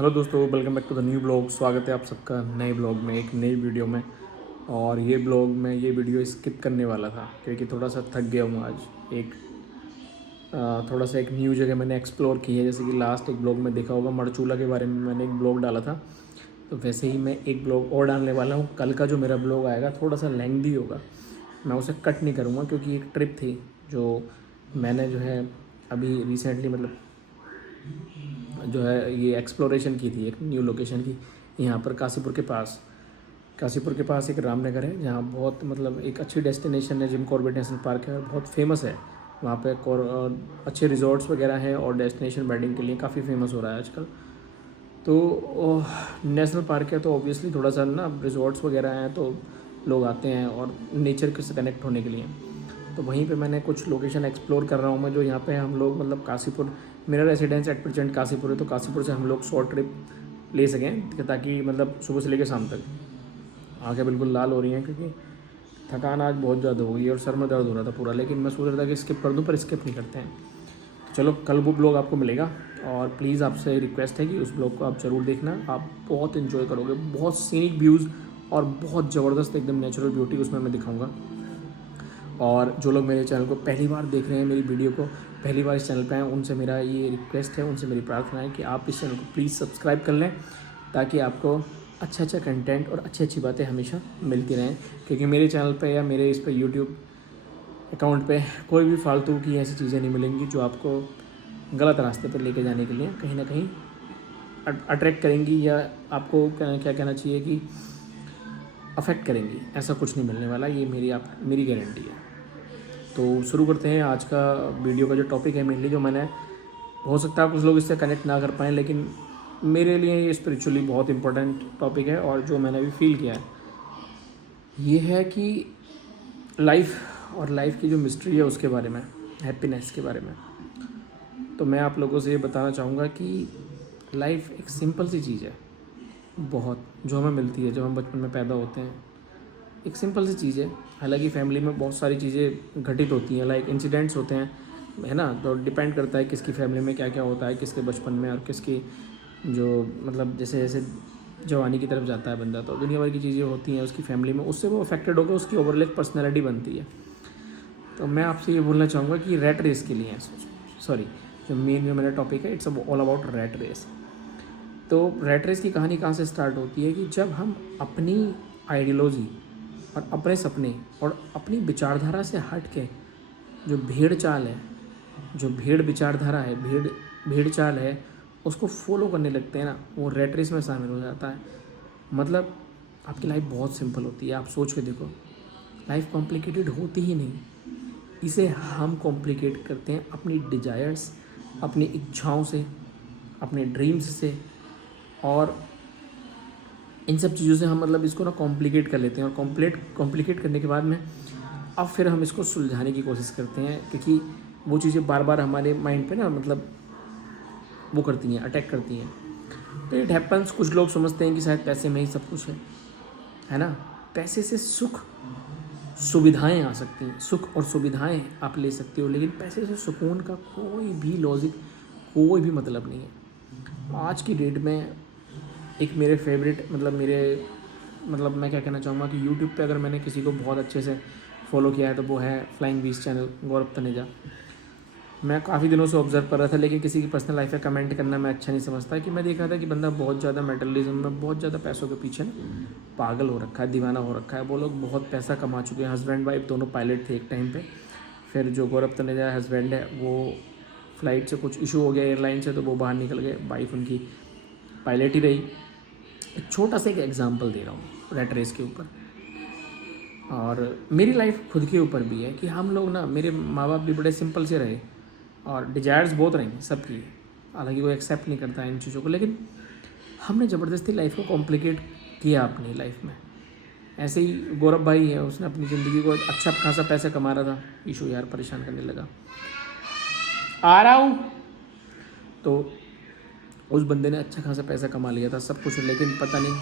Hello दोस्तों, welcome back to the new blog. स्वागत है आप सबका नए ब्लॉग में, एक नई वीडियो में। और ये ब्लॉग में ये वीडियो स्किप करने वाला था क्योंकि थोड़ा सा थक गया हूँ आज। थोड़ा सा एक न्यू जगह मैंने एक्सप्लोर की है। जैसे कि लास्ट एक ब्लॉग में देखा होगा, मरचूला के बारे में मैंने एक ब्लॉग डाला था। तो वैसे ही मैं एक ब्लॉग और डालने वाला हूँ। कल का जो मेरा ब्लॉग आएगा थोड़ा सा लेंथी होगा, मैं उसे कट नहीं करूँगा क्योंकि एक ट्रिप थी जो मैंने जो है अभी रिसेंटली मतलब जो है ये एक्सप्लोरेशन की थी, एक न्यू लोकेशन की। यहाँ पर काशीपुर के पास एक रामनगर है, जहाँ बहुत मतलब एक अच्छी डेस्टिनेशन है। जिम कॉर्बेट नेशनल पार्क है और बहुत फेमस है वहाँ पे। अच्छे रिजॉर्ट्स वगैरह हैं और डेस्टिनेशन वेडिंग के लिए काफ़ी फेमस हो रहा है आजकल। तो नेशनल पार्क है तो ऑब्वियसली थोड़ा सा ना रिजॉर्ट्स वगैरह हैं तो लोग आते हैं और नेचर से कनेक्ट होने के लिए। तो वहीं पे मैंने कुछ लोकेशन एक्सप्लोर कर रहा हूँ मैं, जो यहाँ पे हम लोग मतलब काशीपुर, मेरा रेसिडेंस एट प्रेजेंट काशीपुर है, तो काशीपुर से हम लोग शॉर्ट ट्रिप ले सकें ताकि मतलब सुबह से लेकर शाम तक। आँखें बिल्कुल लाल हो रही हैं क्योंकि थकान आज बहुत ज़्यादा हो गई और सर में दर्द हो रहा था पूरा, लेकिन मैं सोच रहा था कि स्किप कर दूँ, पर स्किप नहीं करते हैं। तो चलो, कल वो ब्लॉग आपको मिलेगा और प्लीज़ आपसे रिक्वेस्ट है कि उस ब्लॉग को आप ज़रूर देखना। आप बहुत इन्जॉय करोगे, बहुत सीनिक व्यूज़ और बहुत ज़बरदस्त एकदम नेचुरल ब्यूटी उसमें मैं दिखाऊँगा। और जो लोग मेरे चैनल को पहली बार देख रहे हैं, मेरी वीडियो को पहली बार इस चैनल पे आए, उनसे मेरा ये रिक्वेस्ट है, उनसे मेरी प्रार्थना है कि आप इस चैनल को प्लीज़ सब्सक्राइब कर लें ताकि आपको अच्छा कंटेंट और अच्छी बातें हमेशा मिलती रहें। क्योंकि मेरे चैनल पे या मेरे इस पर यूट्यूब अकाउंट पे कोई भी फालतू की ऐसी चीज़ें नहीं मिलेंगी जो आपको गलत रास्ते पर लेके जाने के लिए कहीं ना कहीं अट्रैक्ट करेंगी, या आपको क्या कहना चाहिए कि अफेक्ट करेंगी। ऐसा कुछ नहीं मिलने वाला, ये मेरी गारंटी है। तो शुरू करते हैं आज का वीडियो का जो टॉपिक है। मेनली जो मैंने, हो सकता है कुछ लोग इससे कनेक्ट ना कर पाएँ, लेकिन मेरे लिए ये स्पिरिचुअली बहुत इंपॉर्टेंट टॉपिक है और जो मैंने अभी फील किया है ये है कि लाइफ की जो मिस्ट्री है उसके बारे में, हैप्पीनेस के बारे में। तो मैं आप लोगों से ये बताना चाहूँगा कि लाइफ एक सिंपल सी चीज़ है बहुत, जो हमें मिलती है जब हम बचपन में पैदा होते हैं। एक सिंपल सी चीज़ है। हालांकि फैमिली में बहुत सारी चीज़ें घटित होती हैं, लाइक इंसिडेंट्स होते हैं, है ना। तो डिपेंड करता है किसकी फैमिली में क्या क्या होता है, किसके बचपन में, और किसकी जो मतलब जैसे जैसे जवानी की तरफ जाता है बंदा, तो दुनिया भर की चीज़ें होती हैं उसकी फैमिली में, उससे वो अफेक्टेड होकर उसकी ओवरऑल एक पर्सनैलिटी बनती है। तो मैं आपसे ये बोलना चाहूँगा कि रैट रेस के लिए, सॉरी, जो मेरा टॉपिक है, it's all about rat race. तो रैट रेस की कहानी कहाँ से स्टार्ट होती है कि जब हम अपनी आइडियोलॉजी और अपने सपने और अपनी विचारधारा से हट के जो भेड़ चाल है, जो भेड़ विचारधारा है, भेड़ चाल है, उसको फॉलो करने लगते हैं ना, वो रैट रेस में शामिल हो जाता है। मतलब आपकी लाइफ बहुत सिंपल होती है। आप सोच के देखो, लाइफ कॉम्प्लिकेटेड होती ही नहीं। इसे हम कॉम्प्लिकेट करते हैं अपनी डिजायर्स, अपनी इच्छाओं से, अपने ड्रीम्स से, और इन सब चीज़ों से हम मतलब इसको ना कॉम्प्लिकेट कर लेते हैं। और कॉम्प्लिकेट करने के बाद में अब फिर हम इसको सुलझाने की कोशिश करते हैं, क्योंकि वो चीज़ें बार बार हमारे माइंड पे ना मतलब वो करती हैं, अटैक करती हैं। तो इट हैपन्स, कुछ लोग समझते हैं कि शायद पैसे में ही सब कुछ है ना। पैसे से सुख सुविधाएं आ सकती हैं, सुख और सुविधाएं आप ले सकते हो, लेकिन पैसे से सुकून का कोई भी लॉजिक, कोई भी मतलब नहीं है। आज की डेट में एक मेरे फेवरेट मतलब मैं क्या कहना चाहूँगा कि यूट्यूब पे अगर मैंने किसी को बहुत अच्छे से फॉलो किया है तो वो है फ्लाइंग बीस चैनल, गौरव तनेजा। मैं काफ़ी दिनों से ऑब्जर्व कर रहा था, लेकिन किसी की पर्सनल लाइफ में कमेंट करना मैं अच्छा नहीं समझता। कि मैं देख रहा था कि बंदा बहुत ज़्यादा मेटलिज्म में, बहुत ज़्यादा पैसों के पीछे पागल हो रखा है, दीवाना हो रखा है। वो लोग बहुत पैसा कमा चुके हैं, हस्बैंड वाइफ दोनों पायलट थे एक टाइम पे। फिर जो गौरव तनेजा हस्बैंड है, वो फ्लाइट से कुछ इशू हो गया एयरलाइन से, तो वो बाहर निकल गए, वाइफ उनकी पायलट ही रही। एक छोटा सा एक एग्जांपल दे रहा हूँ रैट रेस के ऊपर, और मेरी लाइफ खुद के ऊपर भी है कि हम लोग ना, मेरे माँ बाप भी बड़े सिंपल से रहे और डिजायर्स बहुत रहेंगी सबकी, हालांकि वो एक्सेप्ट नहीं करता है इन चीज़ों को, लेकिन हमने ज़बरदस्ती लाइफ को कॉम्प्लिकेट किया अपनी लाइफ में। ऐसे ही गौरव भाई है, उसने अपनी ज़िंदगी को अच्छा खासा पैसा कमा रहा था, ईशू यार परेशान करने लगा, आ रहा हूँ। तो उस बंदे ने अच्छा खासा पैसा कमा लिया था, सब कुछ, लेकिन पता नहीं,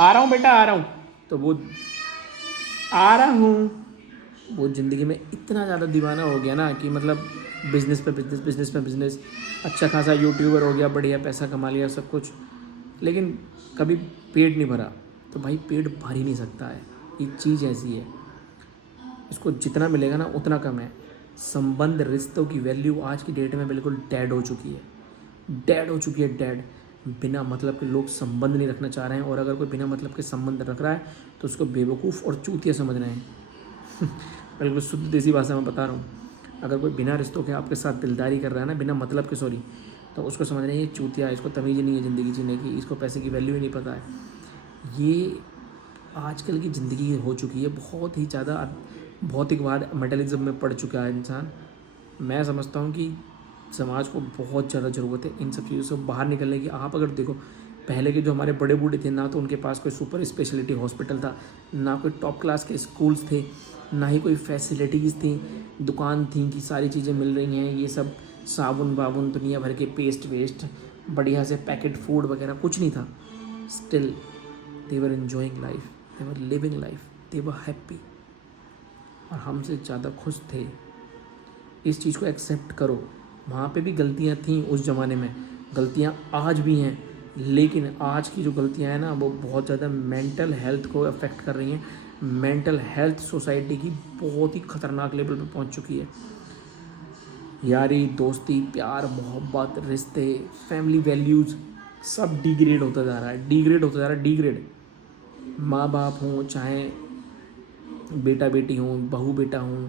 आ रहा हूँ बेटा आ रहा हूँ, तो वो आ रहा हूँ, वो ज़िंदगी में इतना ज़्यादा दीवाना हो गया ना कि मतलब बिज़नेस पे बिज़नेस, बिज़नेस पे बिज़नेस, अच्छा खासा यूट्यूबर हो गया, बढ़िया पैसा कमा लिया सब कुछ, लेकिन कभी पेट नहीं भरा, तो भाई पेट भर ही नहीं सकता है। एक चीज़ ऐसी है, इसको जितना मिलेगा ना उतना कम है। संबंध, रिश्तों की वैल्यू आज की डेट में बिल्कुल डेड हो चुकी है, डेड हो चुकी है, डेड। बिना मतलब के लोग संबंध नहीं रखना चाह रहे हैं, और अगर कोई बिना मतलब के संबंध रख रहा है तो उसको बेवकूफ़ और चूतिया समझ रहे हैं। बिल्कुल शुद्ध देसी भाषा में बता रहा हूँ। अगर कोई बिना रिश्तों के आपके साथ दिलदारी कर रहा है ना, बिना मतलब के, सॉरी, तो उसको समझ रहे हैं ये चूतिया है, इसको तमीज़ नहीं है ज़िंदगी जीने की, इसको पैसे की वैल्यू ही नहीं पता है। ये आजकल की ज़िंदगी हो चुकी है, बहुत ही ज़्यादा भौतिकवाद, मेटलिज्म में पड़ चुका है इंसान। मैं समझता हूँ कि समाज को बहुत ज़्यादा ज़रूरत है इन सब चीज़ों से बाहर निकलने की। आप अगर देखो, पहले के जो हमारे बड़े बूढ़े थे ना, तो उनके पास कोई सुपर स्पेशलिटी हॉस्पिटल था, ना कोई टॉप क्लास के स्कूल्स थे, ना ही कोई फैसिलिटीज़ थी, दुकान थी कि सारी चीज़ें मिल रही हैं। ये सब साबुन वाबुन, दुनिया भर के पेस्ट वेस्ट, बढ़िया से पैकेट फूड वगैरह कुछ नहीं था। Still they were enjoying life, they were living life, they were happy, और हमसे ज़्यादा खुश थे। इस चीज़ को एक्सेप्ट करो। वहाँ पे भी गलतियाँ थीं उस ज़माने में, गलतियाँ आज भी हैं, लेकिन आज की जो गलतियाँ हैं ना, वो बहुत ज़्यादा मेंटल हेल्थ को अफेक्ट कर रही हैं। मेंटल हेल्थ सोसाइटी की बहुत ही ख़तरनाक लेवल पे पहुँच चुकी है। यारी, दोस्ती, प्यार, मोहब्बत, रिश्ते, फैमिली वैल्यूज़ सब डिग्रेड होता जा रहा है, डिग्रेड होता जा रहा है, डिग्रेड। माँ बाप हों, चाहे बेटा बेटी हों, बहू बेटा हों,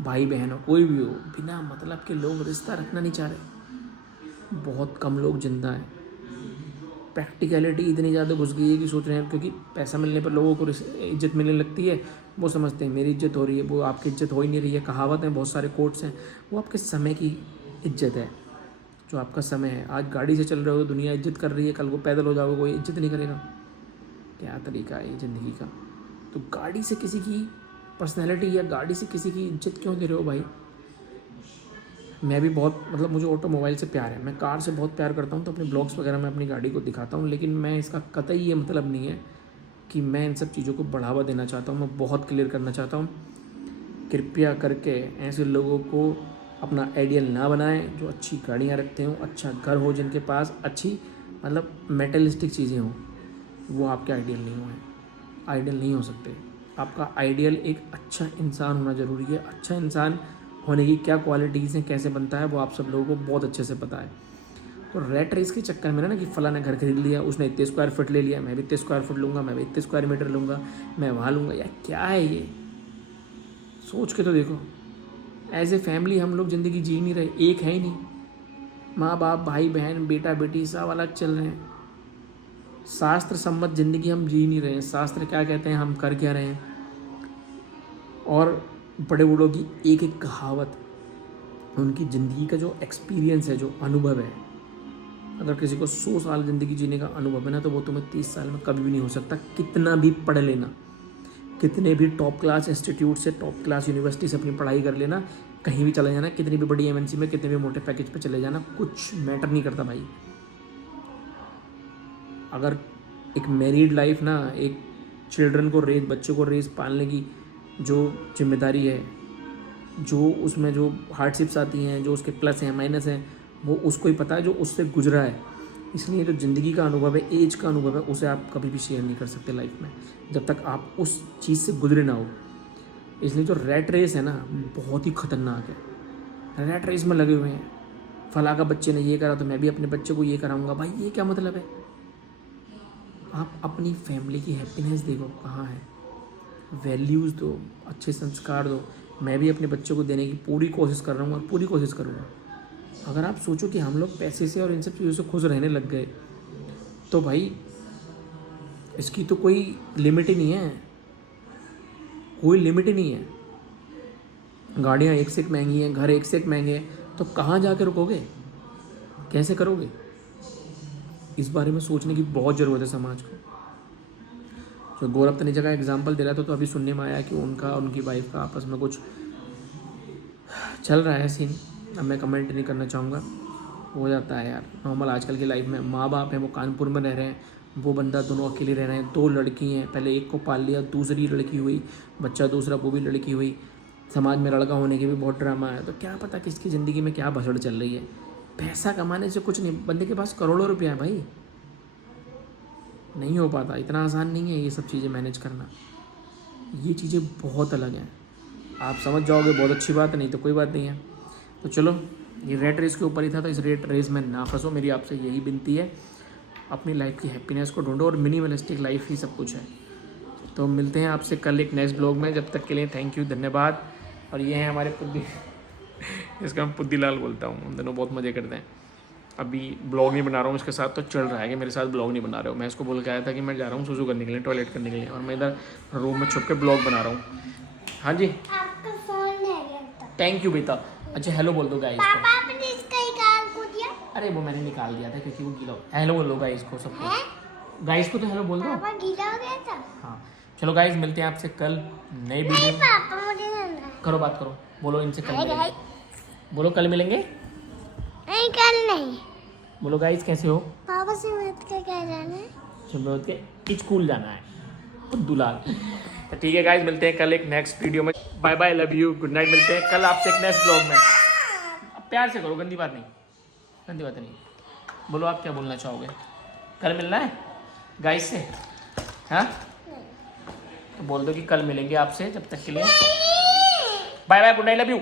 भाई बहन हो, कोई भी हो, बिना मतलब के लोग रिश्ता रखना नहीं चाह रहे। बहुत कम लोग जिंदा हैं। प्रैक्टिकलिटी इतनी ज़्यादा घुस गई है कि सोच रहे हैं, क्योंकि पैसा मिलने पर लोगों को इज्जत मिलने लगती है, वो समझते हैं मेरी इज्जत हो रही है, वो आपकी इज्जत हो ही नहीं रही है। कहावत हैं, बहुत सारे कोट्स हैं, वो आपके समय की इज्जत है, जो आपका समय है। आज गाड़ी से चल रहे हो, दुनिया इज्जत कर रही है, कल को पैदल हो जाओगे, कोई इज्जत नहीं करेगा। क्या तरीका है ज़िंदगी का। तो गाड़ी से किसी की पर्सनैलिटी या गाड़ी से किसी की इज्जत क्यों दे रहे हो भाई। मैं भी बहुत, मतलब मुझे ऑटोमोबाइल से प्यार है, मैं कार से बहुत प्यार करता हूँ, तो अपने ब्लॉग्स वगैरह में अपनी गाड़ी को दिखाता हूँ, लेकिन मैं इसका कतई ये मतलब नहीं है कि मैं इन सब चीज़ों को बढ़ावा देना चाहता हूँ। मैं बहुत क्लियर करना चाहता हूँ, कृपया करके ऐसे लोगों को अपना आइडियल ना बनाएं जो अच्छी गाड़ियाँ रखते हों, अच्छा घर हो, जिनके पास अच्छी मतलब मेटलिस्टिक चीज़ें हों, वो आपके आइडियल नहीं हुए, आइडियल नहीं हो सकते। आपका आइडियल एक अच्छा इंसान होना ज़रूरी है। अच्छा इंसान होने की क्या क्वालिटीज़ हैं, कैसे बनता है, वो आप सब लोगों को बहुत अच्छे से पता है। तो रेट रेस के चक्कर में ना कि फला ने घर खरीद लिया, उसने इतने स्क्वायर फुट ले लिया, मैं भी इतने स्क्वायर फुट लूँगा, मैं भी इतने स्क्वायर मीटर लूँगा, मैं वहाँ लूँगा, यार क्या है ये। सोच के तो देखो, एज ए फैमिली हम लोग ज़िंदगी जी नहीं रहे, एक है ही नहीं। माँ बाप, भाई बहन, बेटा बेटी सब अलग चल रहे हैं। शास्त्र सम्मत ज़िंदगी हम जी नहीं रहे हैं। शास्त्र क्या कहते हैं, हम कर क्या रहे हैं। और बड़े बूढ़ों की एक एक कहावत, उनकी ज़िंदगी का जो एक्सपीरियंस है, जो अनुभव है, अगर किसी को 100 साल ज़िंदगी जीने का अनुभव है ना, तो वो तुम्हें 30 साल में कभी भी नहीं हो सकता। कितना भी पढ़ लेना, कितने भी टॉप क्लास इंस्टीट्यूट से, टॉप क्लास यूनिवर्सिटी से अपनी पढ़ाई कर लेना, कहीं भी चले जाना, कितनी भी बड़ी एमएनसी में, कितने भी मोटे पैकेज पे चले जाना, कुछ मैटर नहीं करता भाई। अगर एक मैरिड लाइफ ना, एक चिल्ड्रन को रेज, बच्चों को रेज पालने की जो जिम्मेदारी है, जो उसमें जो हार्डशिप्स आती हैं, जो उसके प्लस हैं माइनस हैं, वो उसको ही पता है जो उससे गुजरा है। इसलिए जो ज़िंदगी का अनुभव है, एज का अनुभव है, उसे आप कभी भी शेयर नहीं कर सकते लाइफ में, जब तक आप उस चीज़ से गुजरे ना हो। इसलिए जो रैट रेस है ना, बहुत ही ख़तरनाक है। रैट रेस में लगे हुए हैं, फला का बच्चे ने ये करा तो मैं भी अपने बच्चे को ये कराऊंगा। भाई ये क्या मतलब है। आप अपनी फैमिली की हैप्पीनेस देखो कहाँ है, वैल्यूज़ दो, अच्छे संस्कार दो। मैं भी अपने बच्चों को देने की पूरी कोशिश कर रहा हूँ और पूरी कोशिश करूँगा। अगर आप सोचो कि हम लोग पैसे से और इन सब चीज़ों से खुश रहने लग गए, तो भाई इसकी तो कोई लिमिट ही नहीं है, कोई लिमिट ही नहीं है। गाड़ियाँ एक से एक महंगी हैं, घर एक से एक महंगे हैं, तो कहाँ जाकर रुकोगे, कैसे करोगे। इस बारे में सोचने की बहुत ज़रूरत है समाज को। जो गौरव तनेजा का एग्जाम्पल दे रहा था, तो अभी सुनने में आया कि उनका और उनकी वाइफ का आपस में कुछ चल रहा है सीन। अब मैं कमेंट नहीं करना चाहूँगा, हो जाता है यार नॉर्मल आजकल की लाइफ में। माँ बाप हैं, वो कानपुर में रह रहे हैं, वो बंदा दोनों अकेले रह रहे हैं, 2 लड़की हैं, पहले एक को पाल लिया, दूसरी लड़की हुई, बच्चा दूसरा, वो भी लड़की हुई। समाज में लड़का होने के भी बहुत ड्रामा है। तो क्या पता किसकी ज़िंदगी में क्या भसड़ चल रही है। पैसा कमाने से कुछ नहीं, बंदे के पास करोड़ों रुपया है भाई, नहीं हो पाता, इतना आसान नहीं है ये सब चीज़ें मैनेज करना। ये चीज़ें बहुत अलग हैं, आप समझ जाओगे बहुत अच्छी बात है, नहीं तो कोई बात नहीं है। तो चलो, ये रेट रेस के ऊपर ही था, तो इस रेट रेस में ना फंसो, मेरी आपसे यही विनती है। अपनी लाइफ की हैप्पीनेस को ढूंढो, और मिनिमलिस्टिक लाइफ ही सब कुछ है। तो मिलते हैं आपसे कल एक नेक्स्ट ब्लॉग में, जब तक के लिए थैंक यू, धन्यवाद। और ये हैं हमारे पुद्दी इसका मैं पुद्दी लाल बोलता हूँ, हम दोनों बहुत मज़े करते हैं। अभी ब्लॉग नहीं बना रहा हूँ इसके साथ, तो चल रहा है कि मेरे साथ ब्लॉग नहीं बना रहे हो। मैं इसको बोल के आया था कि मैं जा रहा हूँ सुसु करने के लिए, टॉयलेट करने के लिए, और मैं इधर रूम में छुप के ब्लॉग बना रहा हूँ। हाँ जी, आपका फोन है क्या? थैंक यू बेटा। अच्छा हेलो बोल दो गाइस को। पापा आपने इसका निकाल को दिया? अरे वो मैंने निकाल दिया था क्योंकि वो गीला हो। हेलो बोल दो गाइस को, सबको गाइस को तो हेलो बोल दो। पापा गीला हो गया था। हाँ चलो गाइस, मिलते हैं आपसे कल नई नहीं वीडियो। पापा मुझे नहीं। करो बात करो, बोलो इनसे कल हाय मिलेंगे। गाइस। बोलो कल मिलेंगे। नहीं कल नहीं। बोलो गाइस कैसे हो। पापा से मत कर क्या जाना है? सुबह उठ के स्कूल जाना है दुलाल। तो ठीक है गाइस, मिलते हैं कल एक नेक्स्ट वीडियो में। Bye bye, love you, good night. मिलते हैं कल आपसे एक नेक्स्ट ब्लॉग में। अब प्यार से करो, गंदी बात नहीं, गंदी बात नहीं। बोलो आप क्या बोलना चाहोगे, कल मिलना है गाइस से? हाँ तो बोल दो कि कल मिलेंगे आपसे, जब तक के लिए bye bye, good night, love you.